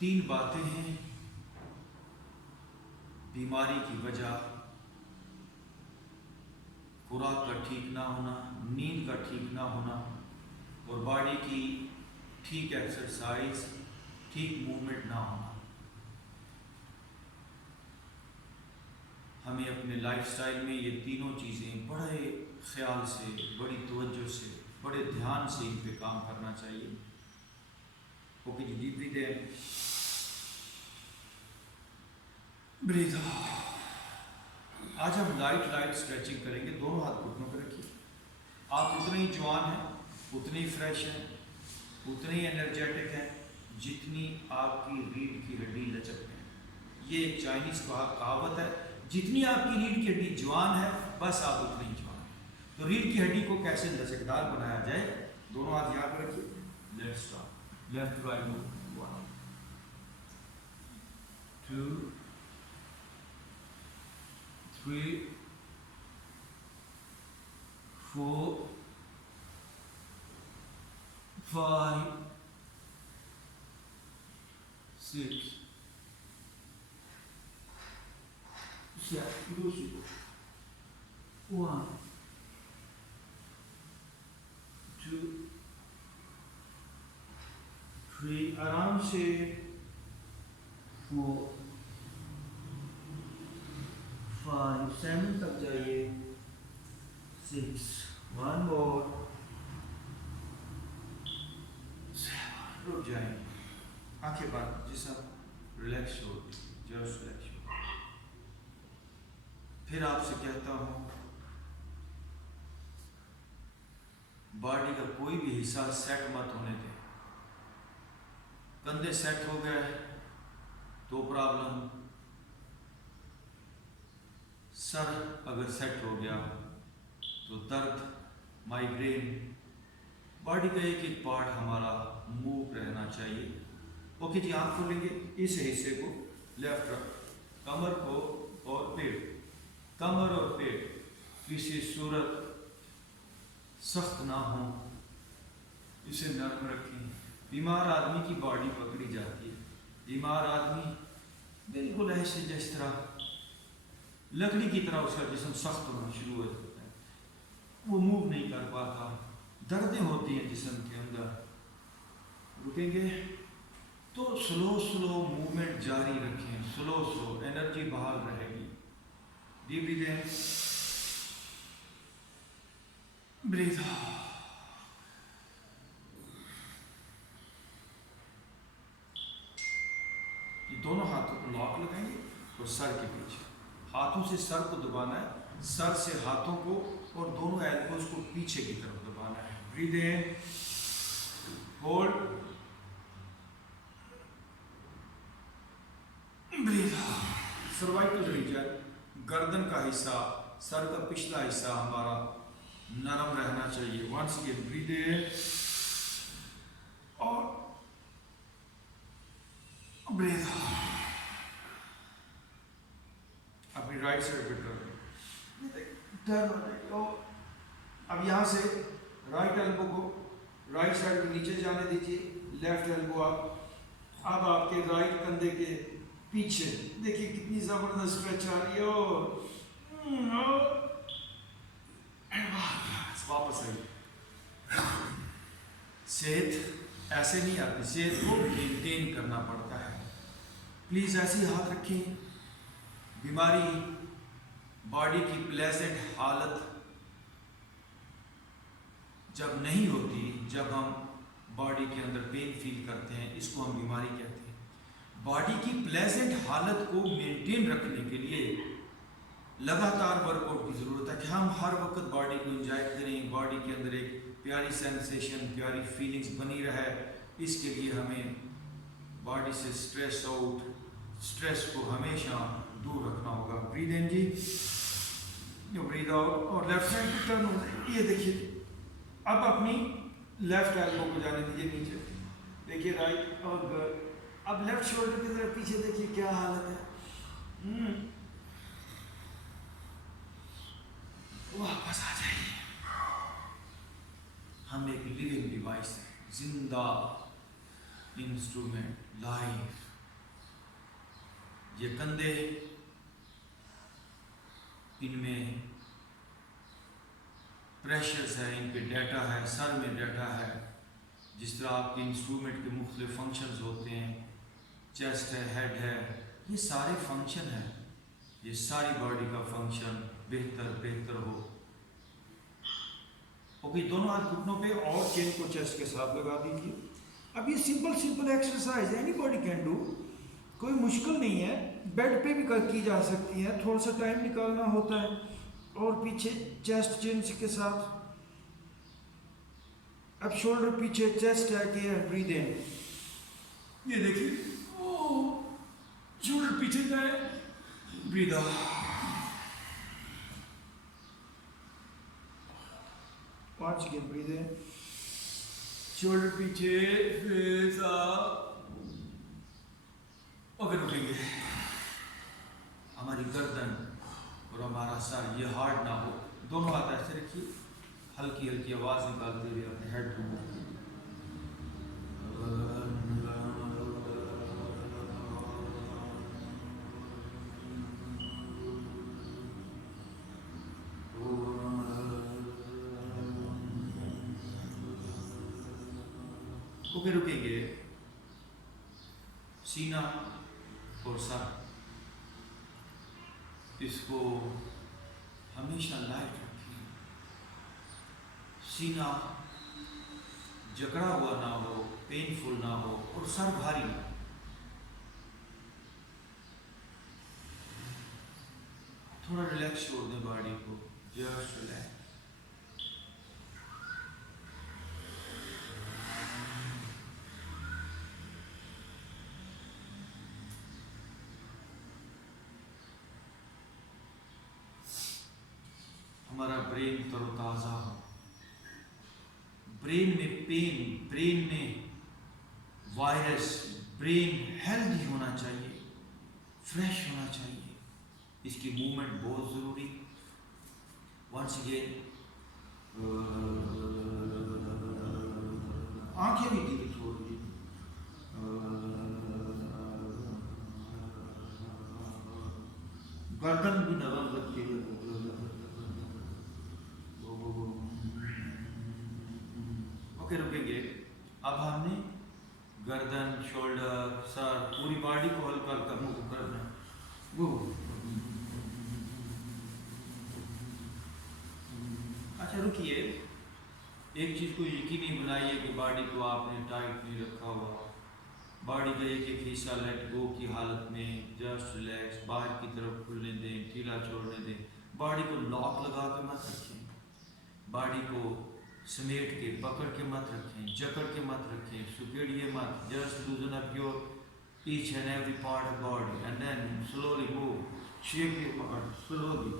तीन बातें हैं बीमारी की वजह: खुराक का ठीक ना होना, नींद का ठीक ना होना और बॉडी की ठीक एक्सरसाइज, ठीक मूवमेंट ना होना। हमें अपने लाइफस्टाइल में ये तीनों चीज़ें बड़े ख्याल से, बड़ी तवज्जो से, बड़े ध्यान से इन पे काम करना चाहिए। ओके जी, डीप ब्रीथ इन, ब्रीथ आउट। आज हम लाइट स्ट्रेचिंग करेंगे। दोनों हाथ घुटनों पर रखिए। आप उतने ही जवान हैं, उतने ही फ्रेश हैं, उतने ही एनर्जेटिक हैं जितनी आपकी रीढ़ की हड्डी लचक में है। ये एक चाइनीज कहावत है, जितनी आपकी रीढ़ की हड्डी जवान है बस आप उतने ही जवान हैं। तो रीढ़ की हड्डी को कैसे लचकदार बनाया जाए? दोनों हाथ यहाँ पर रखिए। Let's start. Left to right move. 1 2 3 4 5 6 7 1 2 3 आराम से 4 5 7 तक जाइए। 6 1 मोर 7। रुक जाएंगे, आंखें बंद, जिसम रिलैक्स हो, जस्ट रिलैक्स हो। फिर आपसे कहता हूं, बॉडी का कोई भी हिस्सा सेट मत होने दें। कंधे सेट हो गए तो प्रॉब्लम, सर अगर सेट हो गया तो दर्द, माइग्रेन। बॉडी का एक एक पार्ट हमारा मूव रहना चाहिए। ओके जी, आंख खोलेंगे। इस हिस्से को लेफ्ट रख, कमर को और पेट, कमर और पेट किसी सूरत सख्त ना हो, इसे नरम रखें। बीमार आदमी की बॉडी पकड़ी जाती है। बीमार आदमी बिल्कुल ऐसे जिस तरह लकड़ी की तरह उसका जिस्म सख्त होना शुरू हो जाता है, वो मूव नहीं कर पाता, दर्दें होती हैं जिस्म के अंदर। रुकेंगे तो स्लो मूवमेंट जारी रखें, स्लो एनर्जी बहाल रहेगी। डीप ब्रीथ इन, ब्रीथ आउट। ये दोनों हाथों को लॉक लगाएंगे और सर के पीछे, हाथों से सर को दबाना है, सर से हाथों को और दोनों एल्बोज को पीछे की तरफ दबाना है। Breathe in, hold, breathe out. Cervical region, गर्दन का हिस्सा, सर का पिछला हिस्सा हमारा नरम रहना चाहिए। वंस अगेन ब्रीथ इन और ब्रीथ आउट। अपनी राइट साइड पे टर्न और अब यहां से राइट एल्बो को राइट साइड में नीचे जाने दीजिए, लेफ्ट एल्बो अब आपके राइट कंधे के पीछे। देखिए कितनी जबरदस्त स्ट्रेच आ रही है। वापस आइए। सेहत ऐसे नहीं आती, सेहत को मेंटेन करना पड़ता है। प्लीज ऐसे ही हाथ रखें। बीमारी, बॉडी की प्लेजेंट हालत जब नहीं होती, जब हम बॉडी के अंदर पेन फील करते हैं, इसको हम बीमारी कहते हैं। बॉडी की प्लेजेंट हालत को मेंटेन रखने के लिए लगातार वर्कआउट की ज़रूरत है कि हम हर वक्त बॉडी को एंजॉय करें, बॉडी के अंदर एक प्यारी सेंसेशन, प्यारी फीलिंग्स बनी रहे। इसके लिए हमें बॉडी से स्ट्रेस आउट, स्ट्रेस को हमेशा दूर रखना होगा। ब्रीथ इन जी, ब्रीथ आउट और लेफ्ट साइड पे टर्न हो जाए। ये देखिए, अब अपनी लेफ्ट एल्बो को जाने दीजिए नीचे। देखिए राइट और अब लेफ्ट शोल्डर की तरफ पीछे देखिए क्या हालत है। वापस आ जाइए। हम एक लिविंग डिवाइस है, जिंदा इंस्ट्रूमेंट, लाइफ। ये कंधे, इनमें प्रेशर्स है, इन पे डाटा है, सर में डाटा है। जिस तरह आपके इंस्ट्रूमेंट के मुख्तलिफ फंक्शंस होते हैं, चेस्ट है, हेड है, ये सारे फंक्शन है, ये सारी बॉडी का फंक्शन बेहतर हो। ओके, दोनों हाथ घुटनों पे और चेन को चेस्ट के साथ लगा दीजिए। अब ये simple exercise anybody can do, कोई मुश्किल नहीं है, बेड पे भी की जा सकती है, थोड़ा सा टाइम निकालना होता है। और पीछे चेस्ट चेन के साथ, अब शोल्डर पीछे, चेस्ट है कि ब्रीद इन, ये देखिए, शोल्डर पीछे जाए, breathe out, once again breathe in, shoulder पीछे, फेस अप। ओके, रुकेंगे। हमारी गर्दन और हमारा सर ये हार्ड ना हो, दोनों हाथ ऐसे रखिए, हल्की हल्की आवाज निकालते हुए अपने हेड को मूव कीजिए। ओके, रुकेंगे। सीना और सर, इसको हमेशा लाइट रखिए। सीना जकड़ा हुआ ना हो, पेनफुल ना हो, और सर भारी ना हो। थोड़ा रिलैक्स छोड़ दें बॉडी को, जस्ट रिलैक्स। हमारा ब्रेन तरोताज़ा हो, ब्रेन में पेन, ब्रेन में वायरस, ब्रेन हेल्दी होना चाहिए, फ्रेश होना चाहिए, इसकी मूवमेंट बहुत ज़रूरी। वंस अगेन, आंखें भी धीरे छोड़ दी, गर्दन भी नरम रखिए। ओके, रुकेंगे। अब हमने गर्दन, शोल्डर, सर, पूरी बॉडी को हल्का हल्का मूव करना है। वो अच्छा, रुकिए। एक चीज़ को यकीनी बनाइए कि बॉडी को आपने टाइट नहीं रखा हुआ। बॉडी का एक हिस्सा लेट गो की हालत में जस्ट रिलैक्स, बाहर की तरफ खुलने दें, ढीला छोड़ने दें। बॉडी को लॉक लगा के मत रखें, बॉडी को समेट के पकड़ के मत रखें, जकड़ के मत रखें, सुकेड़िए मत। Just लूजन up your each and every part of body and then slowly move, shape your part slowly.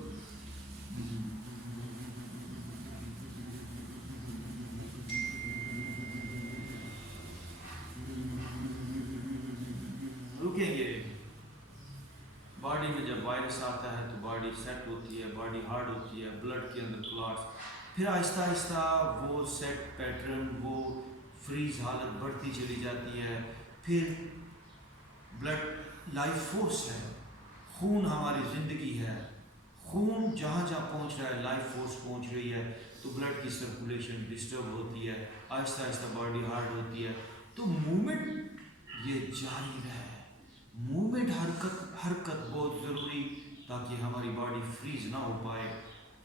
रुकेंगे। बॉडी में जब वायरस आता है तो बॉडी सेट होती है, बॉडी हार्ड होती है, ब्लड के अंदर क्लॉट्स, फिर आहिस्ता आहिस्ता वो सेट पैटर्न, वो फ्रीज हालत बढ़ती चली जाती है। फिर ब्लड लाइफ फोर्स है, खून हमारी ज़िंदगी है, खून जहाँ जहाँ पहुँच रहा है लाइफ फोर्स पहुँच रही है, तो ब्लड की सर्कुलेशन डिस्टर्ब होती है, आहिस्ता आहिस्ता बॉडी हार्ड होती है। तो मूवमेंट ये जारी रहे, मूवमेंट, हरकत बहुत ज़रूरी, ताकि हमारी बॉडी फ्रीज ना हो पाए।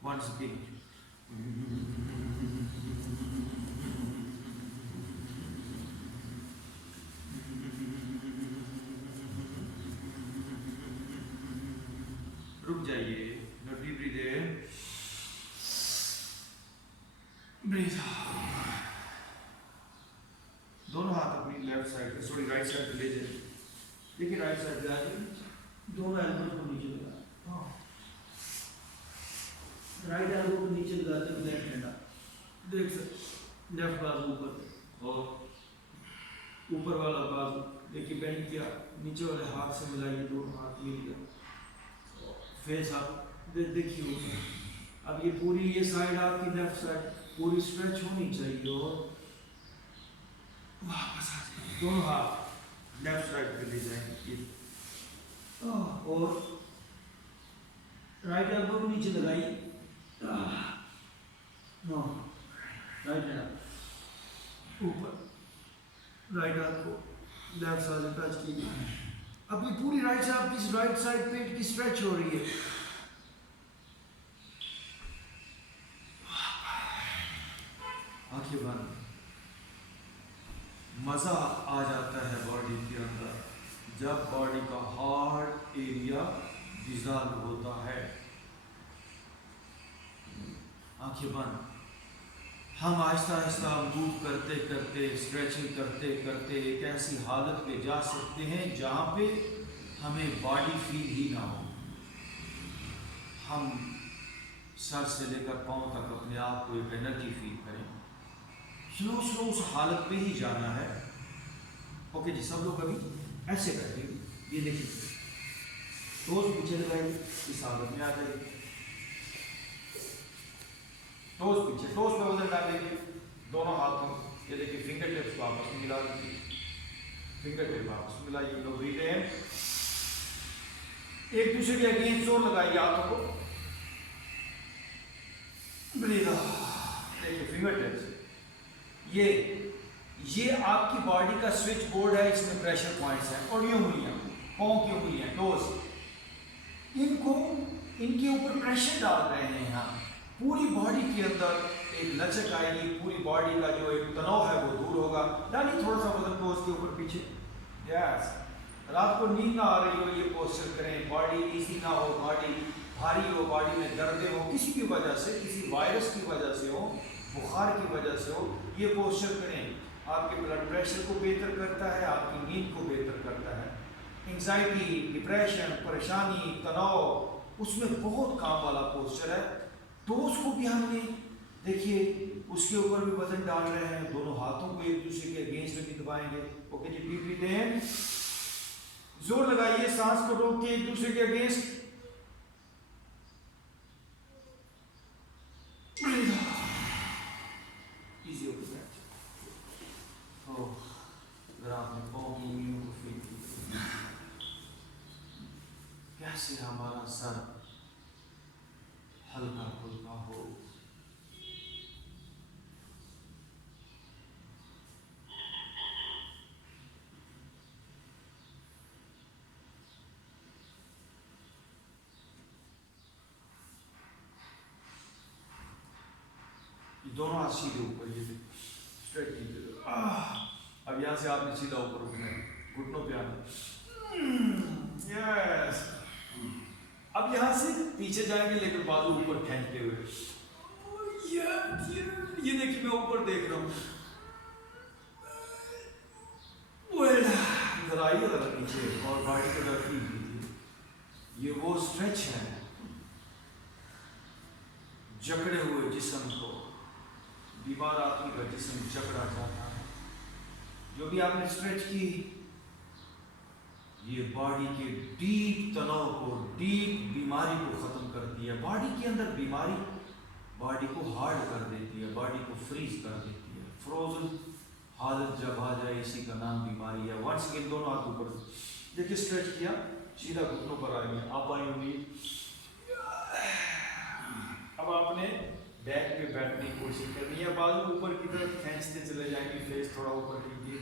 वंस अगेन, रुक जाइए, डीप ब्रीथ इन, ब्रीथ आउट। दोनों हाथ अपनी लेफ्ट साइड पे, सॉरी राइट साइड पे ले जाइए। देखिए राइट साइड पे आ जाइए, दोनों एल्बो को नीचे लगा, राइट एल्बो को नीचे लगाते हुए लेफ्ट हैंड देख सकते, लेफ्ट बाजू ऊपर और ऊपर वाला बाजू देखिए बेंड किया, नीचे वाले हाथ से मिलाइए, दोनों हाथ मिल गया, फेस आप देखिए। अब ये पूरी ये साइड आपकी लेफ्ट साइड पूरी स्ट्रेच होनी चाहिए और वापस आ जाए, दोनों हाथ लेफ्ट साइड पे ले जाएंगे। और राइट एल्बो को नीचे लगाइए। नो, राइट हैंड ऊपर, राइट हाथ को लेफ्ट साइड से टच कीजिए। अब ये पूरी राइट से आपकी राइट साइड पेट की स्ट्रेच हो रही है। आंखें बंद। मजा आ जाता है बॉडी के अंदर जब बॉडी का हार्ट एरिया डिजॉल्व होता है। आंखें बंद। हम आहिस्ता आहिस्ता मूव करते करते, स्ट्रेचिंग करते करते एक ऐसी हालत पे जा सकते हैं जहाँ पे हमें बॉडी फील ही ना हो। हम सर से लेकर पाँव तक अपने आप को एक एनर्जी फील करें। स्लो स्लो उस हालत पे ही जाना है। ओके जी, सब लोग अभी ऐसे करेंगे। ये देखिए, टोज पीछे लगाइए, इस हालत में आ जाइए। टोज पीछे, टोज पे वजन डालेंगे दोनों हाथों। ये देखिए, फिंगर टिप्स को आपस में मिला दीजिए, फिंगर टिप आपस में मिलाइए। लो, ब्रीथ इन। एक दूसरे के अगेंस्ट जोर लगाइए हाथों को। Breathe out. देखिए, फिंगर टिप्स। ये आपकी बॉडी का स्विच बोर्ड है, इसमें प्रेशर पॉइंट्स हैं। और ये उंगलियां, पांव की उंगलियां, टोज, इनके ऊपर प्रेशर डाल रहे हैं। यहाँ पूरी बॉडी के अंदर एक लचक आएगी, पूरी बॉडी का जो एक तनाव है वो दूर होगा। डालिए थोड़ा सा वजन टोज के ऊपर पीछे। यस। रात को नींद ना आ रही हो, ये पोस्चर करें। बॉडी इजी ना हो, बॉडी भारी हो, बॉडी में दर्द हो, किसी भी वजह से, किसी वायरस की वजह से हो, बुखार की वजह से हो, ये पोस्चर करें। आपके ब्लड प्रेशर को बेहतर करता है, आपकी नींद को बेहतर करता है। एंग्जाइटी, डिप्रेशन, परेशानी, तनाव, उसमें बहुत काम वाला पोस्चर है। तो उसको भी हमने देखिए, उसके ऊपर भी वजन डाल रहे हैं। दोनों हाथों को एक दूसरे के अगेंस्ट में भी दबाएंगे। ओके जी, डीप ब्रीथ इन। जोर लगाइए, सांस को रोक के एक दूसरे के अगेंस्ट। इजी होकर बैठ। अगर आपने पाँव की उंगलियों को फील किया, कैसे हमारा सर हल्का फुल्का हो। दोनों हाथ सीधे ऊपर, ये स्ट्रेट कीजिए। अब यहाँ से आपने सीधा ऊपर उठना है, घुटनों पे आना। यस। अब यहाँ से पीछे जाएंगे, लेकिन बाजू ऊपर खींचते हुए। ये देखिए, मैं ऊपर देख रहा हूँ। इधर आइए, जरा नीचे, और बॉडी को जरा फील कीजिए। ये वो स्ट्रेच है, जकड़े हुए जिस्म को, बीमार आदमी का जिस्म जकड़ा जाता है। जो भी आपने स्ट्रेच की, ये बॉडी के डीप तनाव को, डीप बीमारी को खत्म करती है। बॉडी के अंदर बीमारी बॉडी को हार्ड कर देती है, बॉडी को फ्रीज कर देती है। फ्रोजन हालत जब आ जाए, इसी का नाम बीमारी है। वंस अगेन दोनों हाथ ऊपर देखिए, स्ट्रेच किया, सीधा घुटनों पर आएंगे। आप आई उंगली। अब आपने बैक पे बैठने की कोशिश करनी है, बाजू ऊपर की तरफ खींचते चले जाएंगे। फेस थोड़ा ऊपर कीजिए।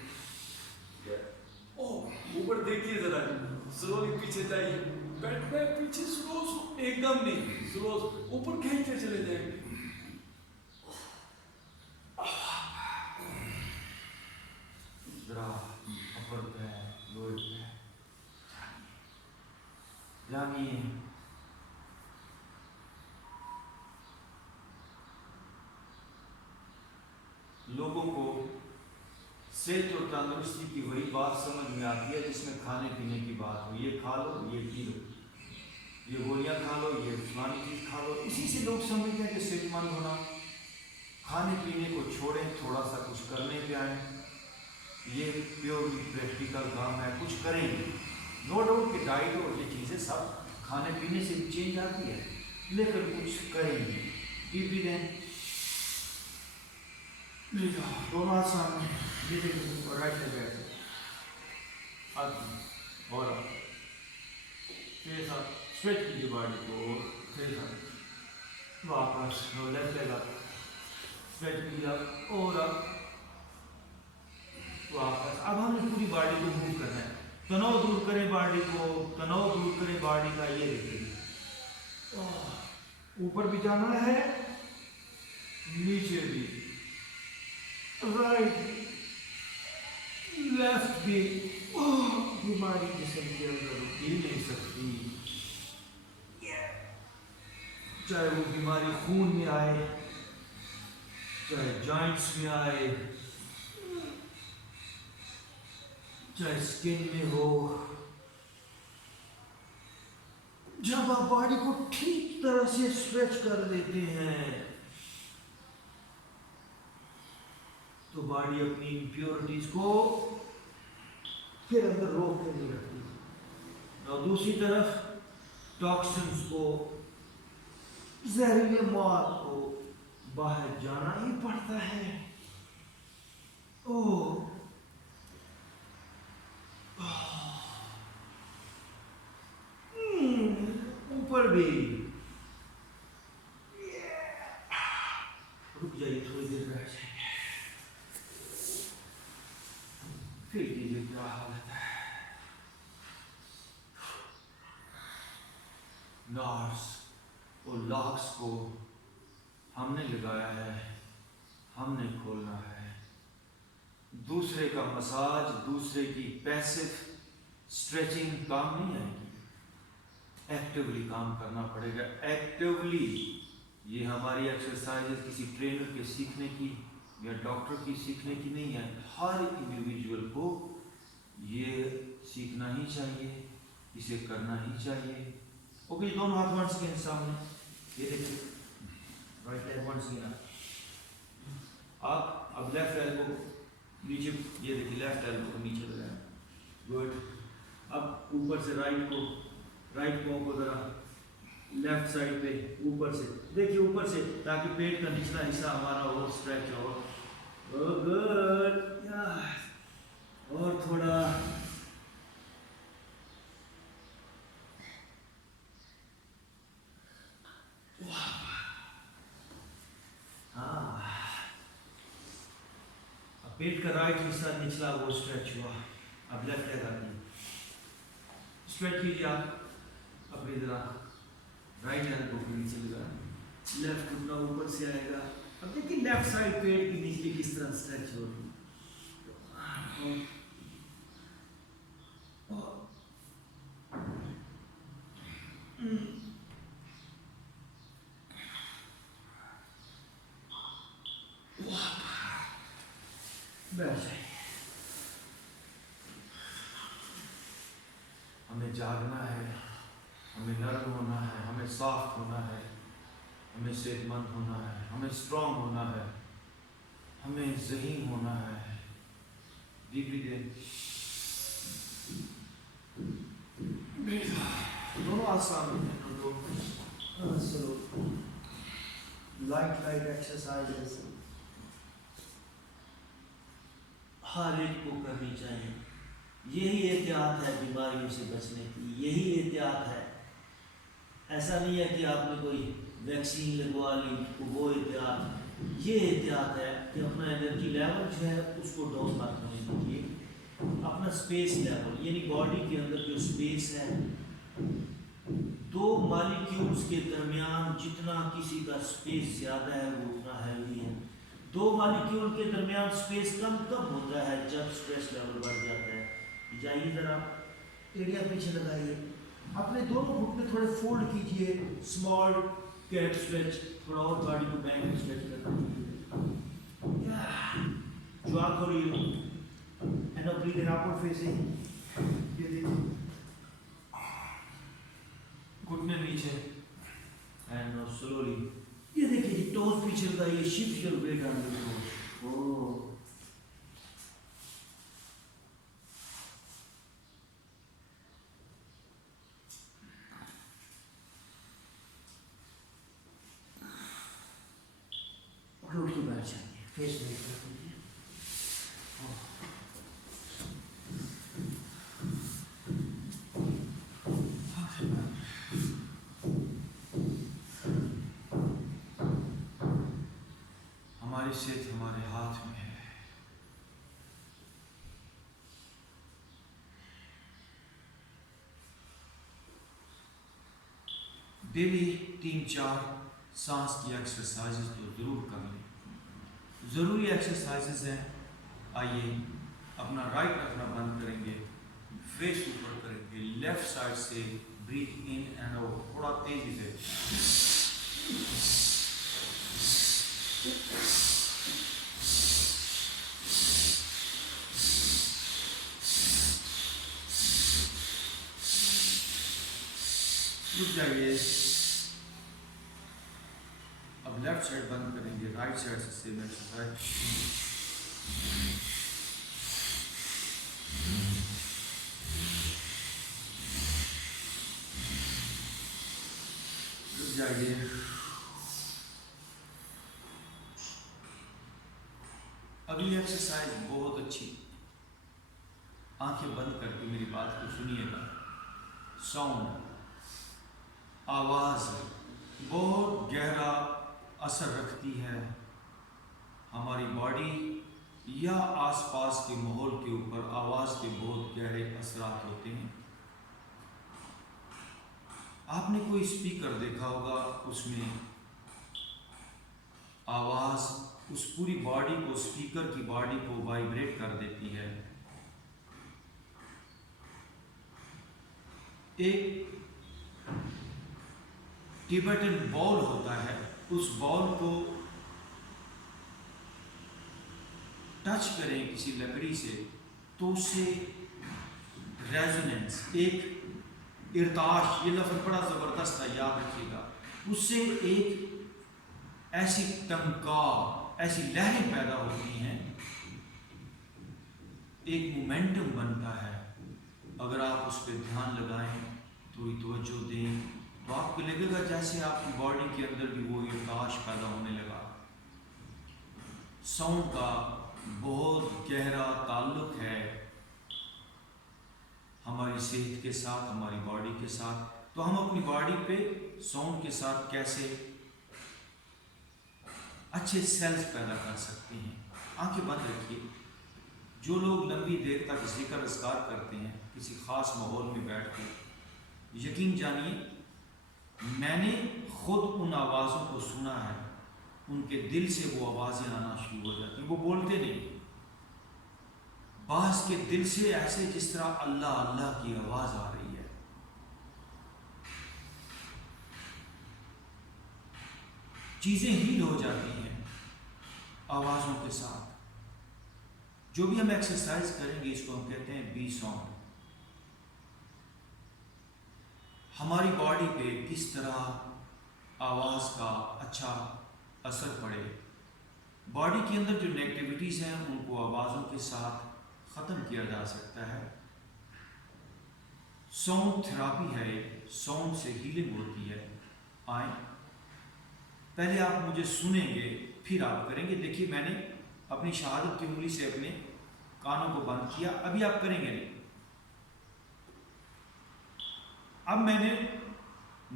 ऊपर देखिए, जरा स्लोली पीछे जाइए। बैठना है पीछे, स्लो एकदम नहीं, स्लो ऊपर खींचते चले जाएंगे। जरा अपर बैक, लोअर बैक जानिए। लोगों को सेहत और तंदुरुस्ती की वही बात समझ में आती है जिसमें खाने पीने की बात हो। ये खा लो, ये पी लो, ये गोलियां खा लो, ये फलानी चीज खा लो। इसी से लोग समझते हैं कि सेहतमंद होना। खाने पीने को छोड़ें, थोड़ा सा कुछ करने पे आए। ये प्योरली प्रैक्टिकल काम है, कुछ करेंगे। नो डाउट कि डाइट और ये चीज़ें सब खाने पीने से भी चेंज आती है, लेकिन कुछ करेंगे। डीप ब्रीथ इन, दोनों हाथ सामने, ये देखो, और राइट साइड बैठ और स्ट्रेच कीजिए बॉडी को, फिर वापस लेफ्ट लेग अप, स्ट्रेच कीजिए अप और अप, वापस। अब हमें पूरी बॉडी को मूव करना है, तनाव दूर करें बॉडी को, तनाव दूर करें बॉडी का। ये देखिए ऊपर भी जाना है, नीचे भी, राइट लेफ्ट भी। बीमारी जिसम के अंदर रुक ही नहीं सकती, चाहे वो बीमारी खून में आए, चाहे जॉइंट्स में आए, चाहे स्किन में हो। जब आप बॉडी को ठीक तरह से स्ट्रेच कर देते हैं तो बॉडी अपनी इम्प्योरिटीज को फिर अंदर रोक के नहीं रखती, और दूसरी तरफ टॉक्सिन्स को, जहरीले मौत को बाहर जाना ही पड़ता है। ओ ऊपर भी रुक जाइए, थोड़ी देर बैठ जाइए, फिर कीजिए क्या हालत है। नर्व्स और लॉक्स को हमने लगाया है, हमने खोलना है। दूसरे का मसाज, दूसरे की पैसिव स्ट्रेचिंग काम नहीं आएगी, एक्टिवली काम करना पड़ेगा। एक्टिवली ये हमारी एक्सरसाइज किसी ट्रेनर के सीखने की या डॉक्टर की सीखने की नहीं है, हर इंडिविजुअल को ये सीखना ही चाहिए, इसे करना ही चाहिए। ओके, दोनों हाथ वंस के सामने, ये देखिए राइट लेग वंस के ना आप, अब लेफ्ट एल्बो नीचे, ये देखिए लेफ्ट एल्बो को नीचे लगाया, गुड। अब ऊपर से राइट को, राइट पाँव को जरा लेफ्ट साइड पे ऊपर से देखिए, ऊपर से, ताकि पेट का निचला हिस्सा हमारा और स्ट्रेच हो। गुड, और थोड़ा, हाँ, अब पेट का राइट हिस्सा निचला वो स्ट्रेच हुआ। अब लेफ्ट लेग आती है, स्ट्रेच कीजिए आप अपनी तरह, राइट हैंड को नीचे लगा, लेफ्ट घुटना ऊपर से आएगा। अब देखिए लेफ्ट साइड पेट की नीचे किस तरह स्ट्रेच हो रही है। बैठ जाइए। हमें जागना है, हमें नरम होना है, हमें सॉफ्ट होना है, हमें सेहतमंद होना है, हमें स्ट्रांग होना है, हमें ज़हीन होना है। डीपली दोनों आसान हैं, दोनों स्लो लाइट एक्सरसाइजेस हर एक को करनी चाहिए। यही एहतियात है बीमारियों से बचने की, यही एहतियात है। ऐसा नहीं है कि आपने कोई वैक्सीन लगवा ली तो वो एहतियात, ये एहतियात है कि अपना एनर्जी लेवल जो है उसको डाउन मत होने दीजिए। अपना स्पेस लेवल, यानी बॉडी के अंदर जो स्पेस है, दो मॉलिक्यूल्स के दरमियान जितना किसी का स्पेस ज़्यादा है वो उतना हैवी है। दो मॉलिक्यूल के दरमियान स्पेस कम कब होता है, जब स्ट्रेस लेवल बढ़ जाता है। जाइए जरा एरिया पीछे लगाइए, अपने दोनों घुटने थोड़े फोल्ड कीजिए, स्मॉल कैट स्ट्रेच, थोड़ा और बॉडी को बैक स्ट्रेच करना। जो आंख हो रही है and now breathe in outward facing, ये देखिए घुटने नीचे एंड नाउ स्लोली, ये देखिए टोज पीछे लगाइए, shift your weight on the toes. ओ उठ के बैठ जाइए, फेस वेट कर दीजिए। सेहत हमारे हाथ में है। डेली 3-4 सांस की एक्सरसाइजेस तो ज़रूर कर लें। ज़रूरी एक्सरसाइजेस हैं। आइए अपना राइट रखना बंद करेंगे, फेस ऊपर करेंगे, लेफ्ट साइड से ब्रीथ इन एंड आउट थोड़ा तेजी से। रुक जाइए। अब लेफ्ट साइड बंद करेंगे, राइट साइड से सेम एक्सरसाइज। रुक जाइए। अगली एक्सरसाइज बहुत अच्छी, आंखें बंद करके मेरी बात को सुनिएगा। साउंड, आवाज़ बहुत गहरा असर रखती है हमारी बॉडी या आसपास के माहौल के ऊपर। आवाज़ के बहुत गहरे असरात होते हैं। आपने कोई स्पीकर देखा होगा, उसमें आवाज़ उस पूरी बॉडी को, स्पीकर की बॉडी को वाइब्रेट कर देती है। एक टिबेटन बॉल होता है, उस बॉल को टच करें किसी लकड़ी से तो उससे रेजोनेंस, एक इर्ताश, ये लफ्ज़ बड़ा ज़बरदस्त है, याद रखिएगा। उससे एक ऐसी टंकार, ऐसी लहरें पैदा होती हैं, एक मोमेंटम बनता है। अगर आप उस पर ध्यान लगाएं, थोड़ी तवज्जो दें, तो आपको लगेगा जैसे आपकी बॉडी के अंदर भी वो इर्ताश पैदा होने लगा। साउंड का बहुत गहरा ताल्लुक है हमारी सेहत के साथ, हमारी बॉडी के साथ। तो हम अपनी बॉडी पे साउंड के साथ कैसे अच्छे सेल्स पैदा कर सकते हैं। आंखें बंद रखिए। जो लोग लंबी देर तक जिक्र अस्कार करते हैं किसी ख़ास माहौल में बैठ कर, यकीन जानिए मैंने खुद उन आवाज़ों को सुना है, उनके दिल से वो आवाज़ें आना शुरू हो जाती हैं। वो बोलते नहीं, बास के दिल से, ऐसे जिस तरह अल्लाह अल्लाह की आवाज़ आ रही है। चीज़ें हील हो जाती हैं आवाज़ों के साथ। जो भी हम एक्सरसाइज करेंगे, इसको हम कहते हैं बी साउंड। हमारी बॉडी पे किस तरह आवाज़ का अच्छा असर पड़े, बॉडी के अंदर जो नेगेटिविटीज़ हैं उनको आवाज़ों के साथ ख़त्म किया जा सकता है। साउंड थेरापी है, साउंड से हीलिंग होती है। आए, पहले आप मुझे सुनेंगे, फिर आप करेंगे। देखिए, मैंने अपनी शहादत की उंगली से अपने कानों को बंद किया, अभी आप करेंगे नहीं। अब मैंने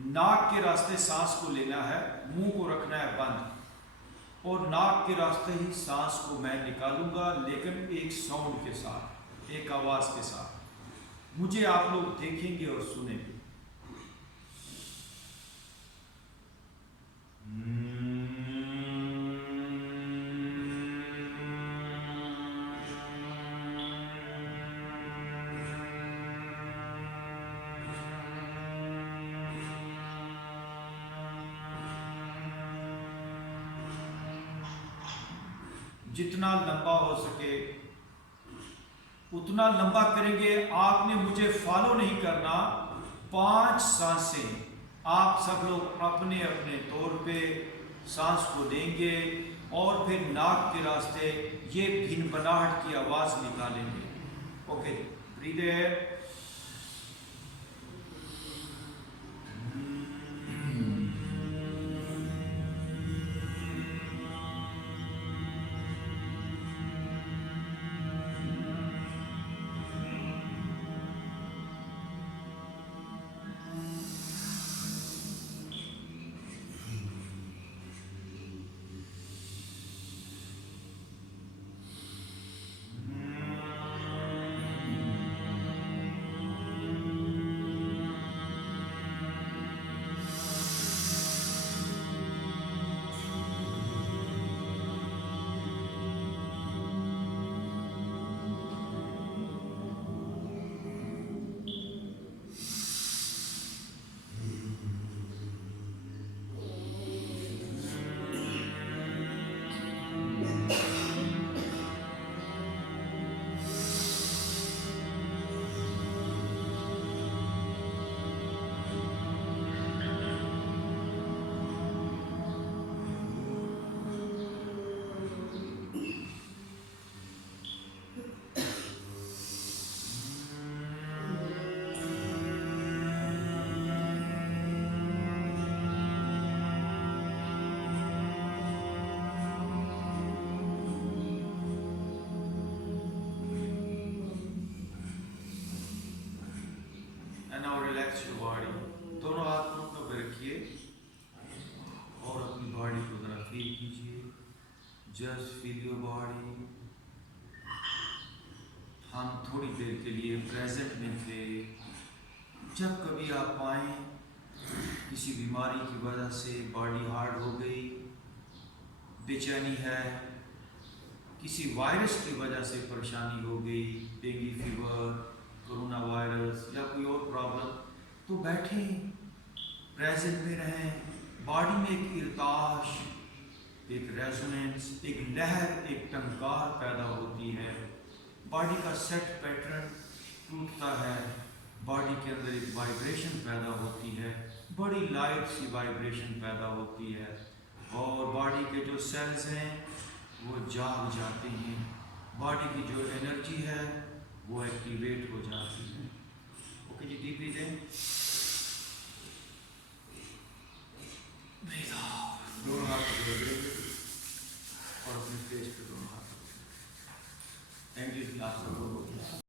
नाक के रास्ते सांस को लेना है, मुंह को रखना है बंद, और नाक के रास्ते ही सांस को मैं निकालूंगा, लेकिन एक साउंड के साथ, एक आवाज़ के साथ। मुझे आप लोग देखेंगे और सुनेंगे। जितना लंबा हो सके उतना लंबा करेंगे। आपने मुझे फॉलो नहीं करना। 5 सांसें आप सब लोग अपने अपने तौर पे सांस को लेंगे और फिर नाक के रास्ते ये भिनभनाहट की आवाज़ निकालेंगे। Okay, breathe in, just feel your body. हम थोड़ी देर के लिए प्रेजेंट में थे। जब कभी आप पाएं किसी बीमारी की वजह से बॉडी हार्ड हो गई, बेचैनी है, किसी वायरस की वजह से परेशानी हो गई, डेंगू फीवर, कोरोना वायरस या कोई और प्रॉब्लम, तो बैठें, प्रेजेंट में रहें। बॉडी में एक इर्ताश, एक रेजोनेंस, एक लहर, एक टंकार पैदा होती है। बॉडी का सेट पैटर्न टूटता है, बॉडी के अंदर एक वाइब्रेशन पैदा होती है, बड़ी लाइट सी वाइब्रेशन पैदा होती है, और बॉडी के जो सेल्स हैं वो जाग जाते हैं। बॉडी की जो एनर्जी है वो एक्टिवेट हो जाती है। ओके जी, डीप ब्रीथ इन, ब्रीथ आउट। दोनों हाथ जोड़ेंगे और अपने फेस पे दोनों हाथ। Thank you.